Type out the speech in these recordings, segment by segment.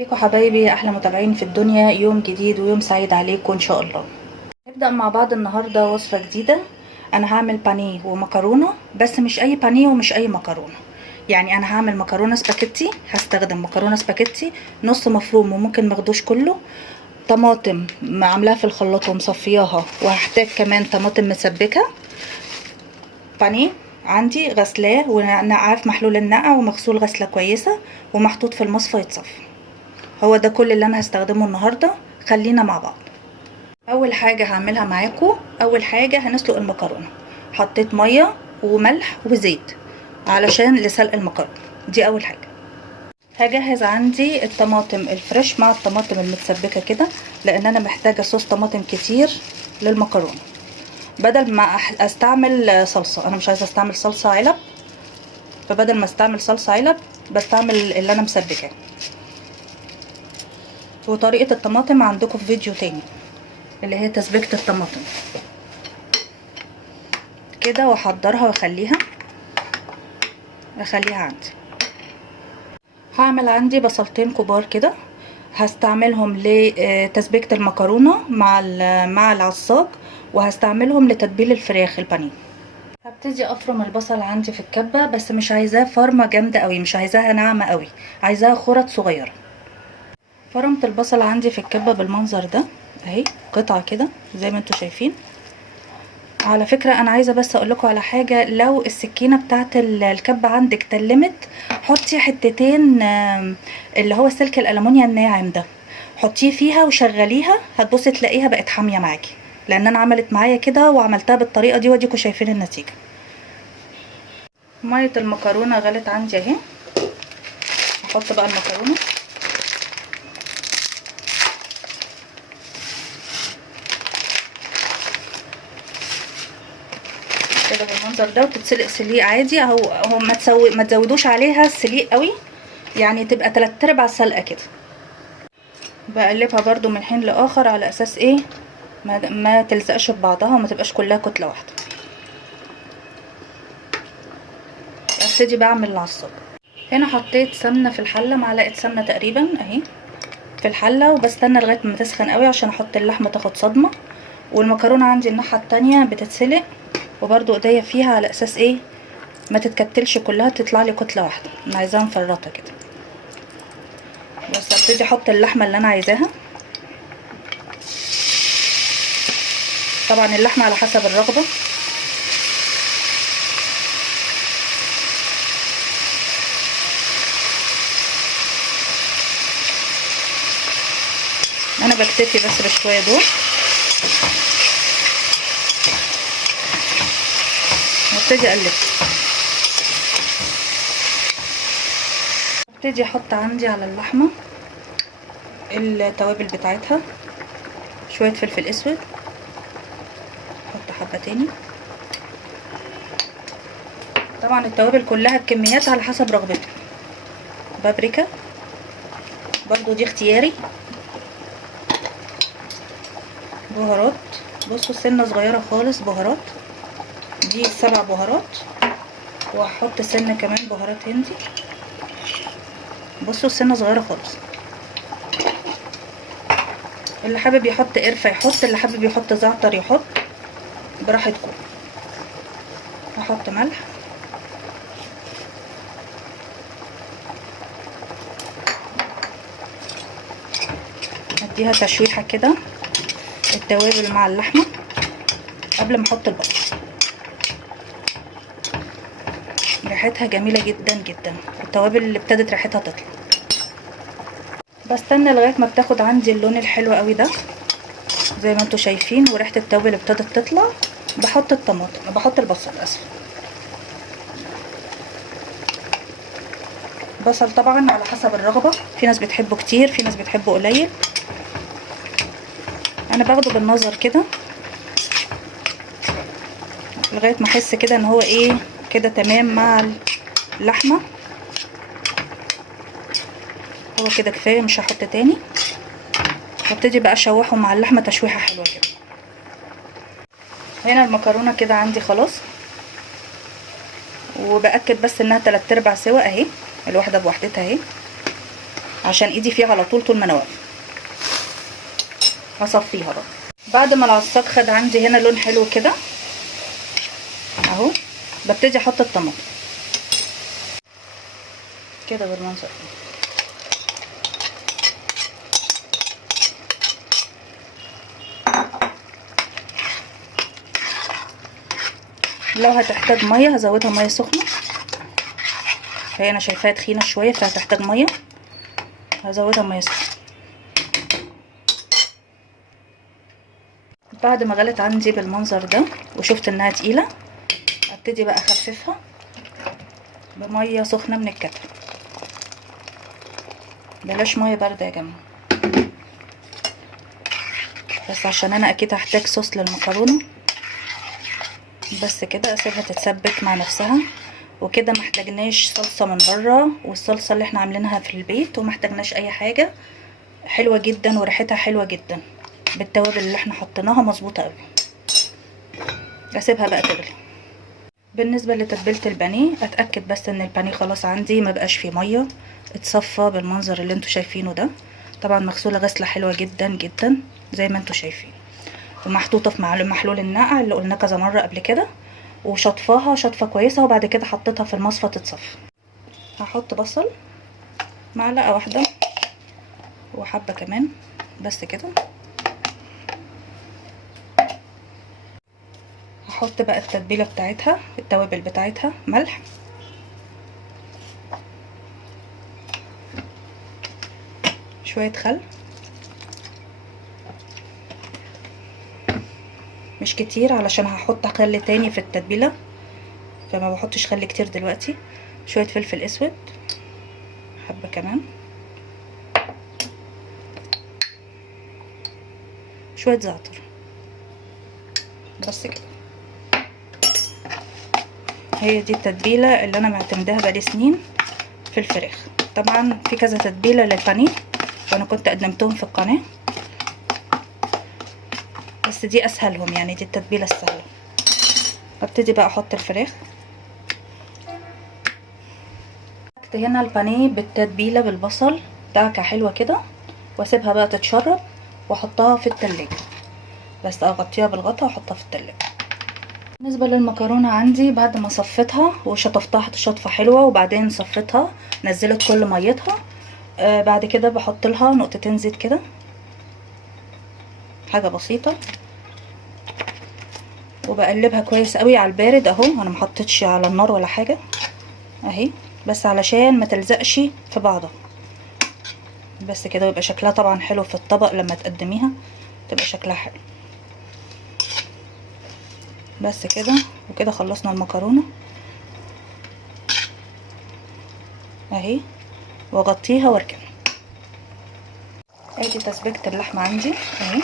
بيكم حبايبي يا احلى متابعين في الدنيا. يوم جديد ويوم سعيد عليكم ان شاء الله. نبدا مع بعض النهارده وصفه جديده. انا هعمل بانيه ومكرونه، بس مش اي بانيه ومش اي مكرونه. يعني انا هعمل مكرونه سباكيتي، هستخدم مكرونه سباكيتي نص مفروم وممكن ماخدوش كله، طماطم عاملاها في الخلاط ومصفياها، وهحتاج كمان طماطم مسبكه. بانيه عندي غسلاه ونقعاه في محلول النقع ومغسول غسله كويسه ومحطوط في المصفى يتصفى. هو ده كل اللي انا هستخدمه النهارده. خلينا مع بعض. اول حاجه هعملها معاكم، اول حاجه هنسلق المكرونه. حطيت ميه وملح وزيت علشان لسلق المكرونه. دي اول حاجه. هجهز عندي الطماطم الفريش مع الطماطم المتسبكه كده، لان انا محتاجه صوص طماطم كتير للمكرونه، بدل ما استعمل صلصه. انا مش عايزه استعمل صلصه علب، فبدل ما استعمل صلصه علب بستعمل اللي انا مسبكاه. وطريقه الطماطم عندكم في فيديو تاني، اللي هي تسبيكة الطماطم كده، واحضرها واخليها عندي. هعمل عندي بصلتين كبار كده، هستعملهم لتسبيكة المكرونة مع العصاج، وهستعملهم لتتبيل الفراخ البانيه. هبتدي افرم البصل عندي في الكبة، بس مش عايزاه فرمة جامدة قوي، مش عايزاها ناعمة قوي، عايزاها خرط صغيرة. فرمت البصل عندي في الكبة بالمنظر ده اهي، قطعة كده زي ما انتوا شايفين. على فكرة انا عايزة بس اقولكوا على حاجة، لو السكينة بتاعت الكبة عندك تلمت، حطي حتتين اللي هو سلك الالمونيا الناعم ده، حطيه فيها وشغليها، هتبصي تلاقيها بقت حامية معاكي، لان انا عملت معايا كده وعملتها بالطريقة دي واديكوا شايفين النتيجة. مية المكرونة غلت عندي اهي. هحط بقى المكرونة كده بالمنظر ده، وتتسلق سليق عادي اهو. ما تزودوش عليها السليق قوي، يعني تبقى 3/4 سلقه كده. بقلبها برضو من حين لاخر على اساس ايه، ما تلزقش ببعضها وما تبقاش كلها كتله واحده. ابتدي بعمل العصاج. هنا حطيت سمنه في الحله، معلقه سمنه تقريبا اهي في الحله، وبستنى لغايه ما تسخن قوي عشان احط اللحمه تاخد صدمه. والمكرونه عندي الناحيه التانية بتتسلق، وبرضو ايديا فيها على اساس ايه ما تتكتلش كلها، تطلع لي كتله واحده. انا عايزاها مفرطه كده. بس ابتدي احط اللحمه اللي انا عايزاها. طبعا اللحمه على حسب الرغبه. انا بكتفي بس بشويه دول، وابتدي اقلب. ابتدي احط عندي على اللحمه التوابل بتاعتها، شويه فلفل اسود، احط حبه تاني. طبعا التوابل كلها بكميات على حسب رغبتك. بابريكا برضو دي اختياري. بهارات، بصوا سنه صغيره خالص بهارات، دي 7 بهارات. وهحط سنه كمان بهارات هندي، بصوا السنه صغيره خالص. اللي حابب يحط قرفه يحط، اللي حابب يحط زعتر يحط، براحتكم. هحط ملح، اديها تشويحه كده التوابل مع اللحمه قبل ما احط البصل. ريحتها جميله جدا جدا، التوابل اللي ابتدت ريحتها تطلع. بستنى لغايه ما بتاخد عندي اللون الحلو قوي ده زي ما انتوا شايفين، وريحه التوابل ابتدت تطلع. بحط الطماطم، بحط البصل، اسف. بصل طبعا على حسب الرغبه، في ناس بتحبه كتير، في ناس بتحبه قليل. انا باخده بالنظر كده لغايه ما احس كده ان هو ايه كده تمام مع اللحمه. هو كده كفايه، مش هحط تاني. وابتدي بقى اشوحه مع اللحمه تشويحه حلوه كده. هنا المكرونه كده عندي خلاص، وباكد بس انها 3/4 سوا اهي، الواحده بوحدتها اهي. عشان ايدي فيها على طول ما انا واقفه. هصفيها بقى. بعد ما العصاج خد عندي هنا لون حلو كده اهو، ببتدي احط الطماطم كده بالمنظر ده. لو هتحتاج ميه هزودها ميه سخنه، هي انا شايفاها تخينه شويه فهتحتاج ميه، هزودها ميه سخنه. بعد ما غلت عندي بالمنظر ده وشفت انها تقيله، ابتدي بقى اخففها بميه سخنه من الكتل. بلاش ميه بارده يا جماعه، بس عشان انا اكيد هحتاج صوص للمكرونه. بس كده اسيبها تتسبك مع نفسها، وكده محتاجناش صلصه من بره، والصلصه اللي احنا عاملينها في البيت ومحتاجناش اي حاجه. حلوه جدا وريحتها حلوه جدا بالتوابل اللي احنا حطيناها، مظبوطه قوي. اسيبها بقى تغلي. بالنسبه لتتبيله البانيه، اتاكد بس ان البانيه خلاص عندي ما بقاش فيه ميه، اتصفى بالمنظر اللي انتوا شايفينه ده. طبعا مغسوله غسله حلوه جدا جدا زي ما انتوا شايفين، ومحطوطه في محلول النقع اللي قلنا كذا مره قبل كده، وشطفاها شطفه كويسه، وبعد كده حطيتها في المصفى تتصفى. هحط بصل معلقه واحده وحبه كمان، بس كده. هحط بقى التتبيله بتاعتها، التوابل بتاعتها، ملح، شويه خل مش كتير علشان هحط خل تاني في التتبيله، فما بحطش خل كتير دلوقتي. شويه فلفل اسود، حبه كمان، شويه زعتر، بس كده. هي دي التتبيله اللي انا معتمداها بقالي سنين في الفراخ. طبعا في كذا تتبيله للبانيه وانا كنت قدمتهم في القناه، بس دي اسهلهم، يعني دي التتبيله السهله. ابتدي بقى احط الفراخ. هنا البانيه بالتتبيله بالبصل دعكه حلوه كده، واسيبها بقى تتشرب واحطها في التلاجة. بس اغطيها بالغطا واحطها في التلاجة. بالنسبه للمكرونه عندي، بعد ما صفيتها وشطفتها شطفه حلوه وبعدين صفيتها نزلت كل ميتها، بعد كده بحط لها نقطتين زيت كده، حاجه بسيطه، وبقلبها كويس قوي على البارد اهو. انا محطتش على النار ولا حاجه اهي، بس علشان ما تلزقش في بعضها. بس كده يبقى شكلها طبعا حلو في الطبق لما تقدميها، تبقى شكلها حلو. بس كده، وكده خلصنا المكرونه اهي، واغطيها واركنها. ادي تسبيكه اللحمه عندي اهي،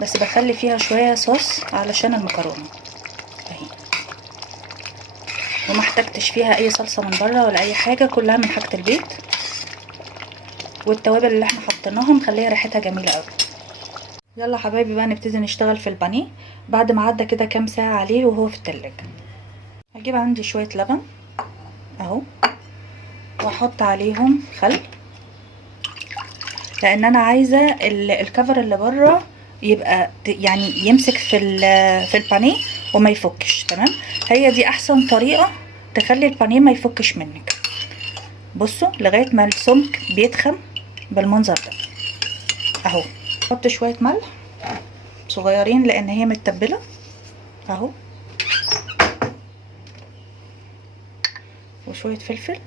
بس بخلي فيها شويه صوص علشان المكرونه اهي، وما احتاجتش فيها اي صلصه من بره ولا اي حاجه، كلها من حاجه البيت، والتوابل اللي احنا حطيناها مخليه ريحتها جميله قوي. يلا حبايبي بقى نبتدي نشتغل في البانيه بعد ما عدى كده كام ساعه عليه وهو في التلاجة. هجيب عندي شويه لبن اهو، واحط عليهم خل، لان انا عايزه الكفر اللي بره يبقى يعني يمسك في البانيه وما يفكش. تمام، هي دي احسن طريقه تخلي البانيه ما يفكش منك. بصوا لغايه ما السمك بيتخن بالمنظر ده اهو. احط شويه ملح صغيرين لان هي متبله اهو، وشويه فلفل.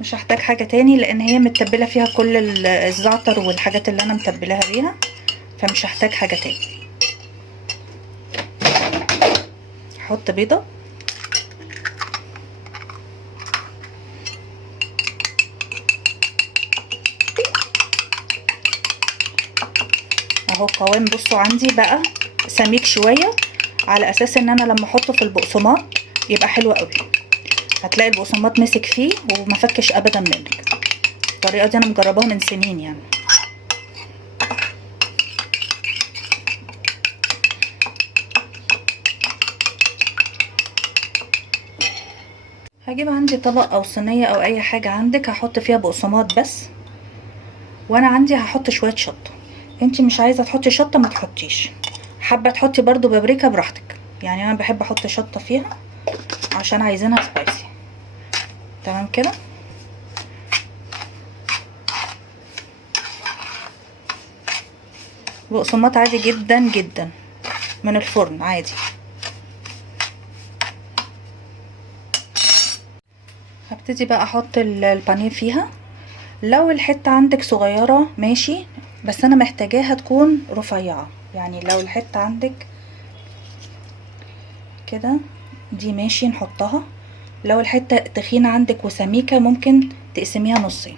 مش هحتاج حاجه تاني لان هي متبله فيها كل الزعتر والحاجات اللي انا متبلاها بيها، فمش هحتاج حاجه تاني. احط بيضه اهو. قوام بصوا عندي بقى سميك شويه، على اساس ان انا لما احطه في البقسماط يبقى حلو قوي. هتلاقي البقسماط مسك فيه وما فكش ابدا منك. الطريقه دي انا مجرباها من سنين يعني. هجيب عندي طبق او صينيه او اي حاجه عندك، هحط فيها بقسماط بس، وانا عندي هحط شويه شطه. انتي مش عايزه تحطي شطه ما تحطيش، حابه تحطي برضو بابريكا براحتك، يعني انا بحب احط شطه فيها عشان عايزينها سبايسي. تمام كده. بقسماط عادي جدا جدا من الفرن عادي. هبتدي بقى احط البانيه فيها. لو الحته عندك صغيره ماشي، بس انا محتاجاها تكون رفيعه، يعني لو الحته عندك كده دي ماشي نحطها. لو الحته تخينه عندك وسميكه ممكن تقسميها نصين،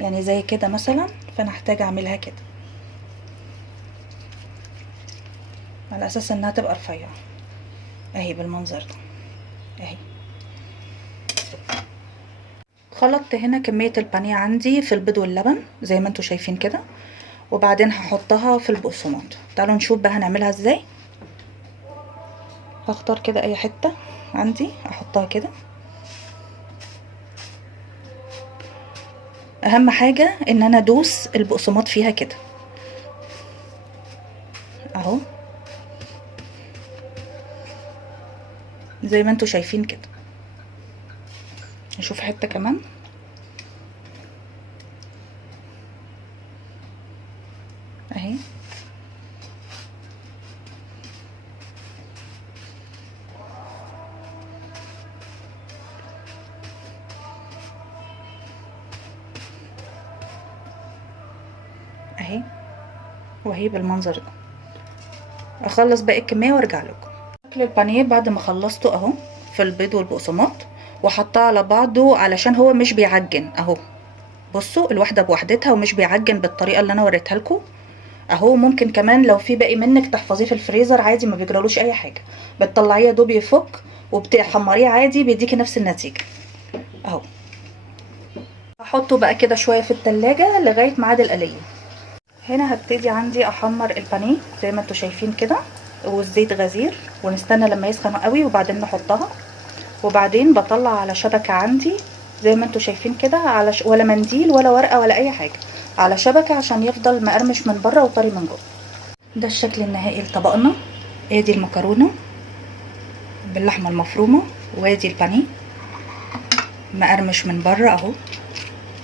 يعني زي كده مثلا. فانا هحتاج اعملها كده على اساس انها تبقى رفيعه اهي بالمنظر ده اهي. خلطت هنا كميه البانيه عندي في البيض واللبن زي ما انتوا شايفين كده، وبعدين هحطها في البقسماط. تعالوا نشوف بقى هنعملها ازاي. هختار كده اي حته عندي احطها كده. اهم حاجه ان انا ادوس البقسماط فيها كده اهو زي ما انتوا شايفين كده. نشوف حته كمان اهي. اهي وهي بالمنظر ده. اخلص باقي الكميه وارجع لكم. شكل البانيه بعد ما خلصته اهو في البيض والبقسماط، وحطاه على بعضه علشان هو مش بيعجن اهو. بصوا الواحده بوحدتها ومش بيعجن بالطريقه اللي انا وريتها لكم اهو. ممكن كمان لو في باقي منك تحفظيه في الفريزر عادي، ما بيجرالوش اي حاجه، بتطلعيه دوب يفك وبتحمريه عادي بيديكي نفس النتيجه اهو. هحطه بقى كده شويه في التلاجة لغايه ميعاد القليه. هنا هبتدي عندي احمر البانيه زي ما انتوا شايفين كده، والزيت غزير، ونستنى لما يسخن قوي وبعدين نحطها. وبعدين بطلع على شبكه عندي زي ما انتوا شايفين كده، على ولا منديل ولا ورقه ولا اي حاجه، على شبكه عشان يفضل مقرمش من بره وطري من جوه. ده الشكل النهائي لطبقنا. ادي المكرونه باللحمه المفرومه، وادي البانيه مقرمش من بره اهو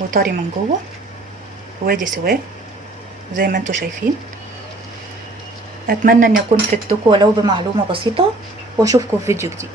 وطري من جوه، وادي سواه زي ما انتوا شايفين. اتمنى ان اكون فدتكم ولو بمعلومه بسيطه، واشوفكم في فيديو جديد.